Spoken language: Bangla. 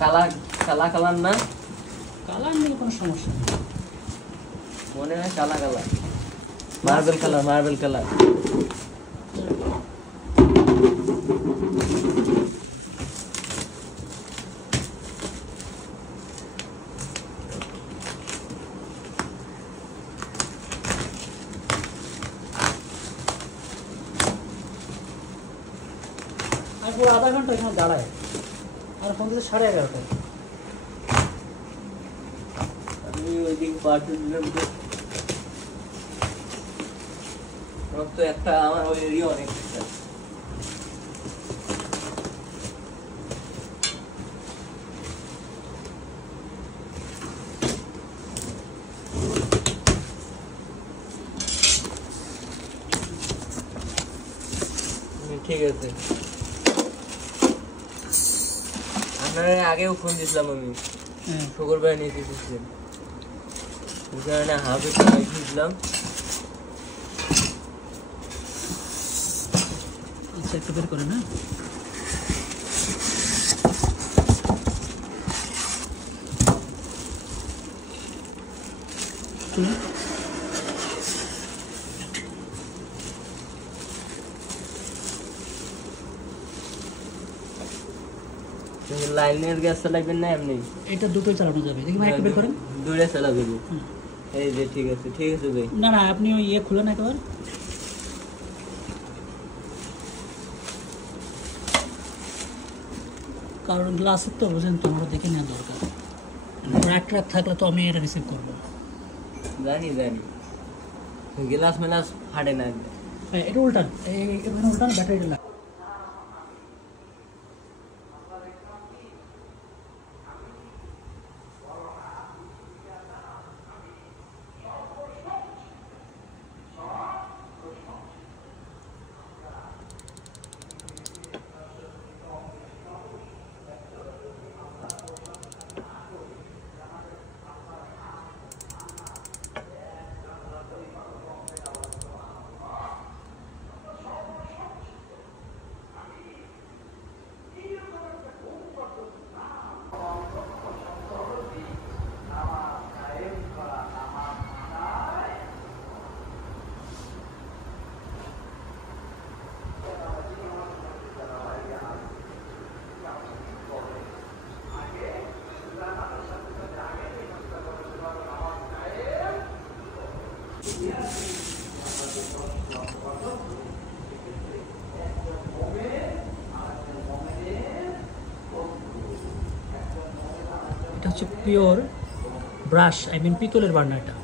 কালা কালা কালার না? কালার নিলে কোনো সমস্যা নেই, মনে হয় কালা colour, marble colour, marble colour. আর পুরো আধা ঘন্টা এখানে দাঁড়ায়, আর ফোন দিতে 11:30টায়। আমি ওইদিকে পাঠিয়ে দিলাম তো একটা, আমার ওই এরিয়া অনেক ঠিক আছে। আপনার আগেও ফোন দিয়েছিলাম আমি, শুক্রবার নিয়ে দিয়েছিলাম, ওই কারণে হাফে টাকা দিয়েছিলাম। আচ্ছা একটু বের করে না, লাইনের গ্যাস চালাবেন না এমনি? এটা দুটোই চালানো যাবে, দেখি ভাই একটু বের করেন। দুটোই চালাবেন? এই যে ঠিক আছে, ঠিক আছে ভাই। না না, আপনি ওই ইয়ে খুলেন একবার, কারণ গ্লাসের তো বুঝেন তো, আমরা দেখে নেওয়া দরকার। ট্রাক থাকলে তো আমি এটা রিসিভ করবো। জানি জানি, গ্লাস মেলাস ফাটে না। এটা উল্টান, এখানে উল্টান, ব্যাটারিটা লাগ। এটা হচ্ছে পিওর ব্রাশ, আই মিন পিতলের বার্নারটা।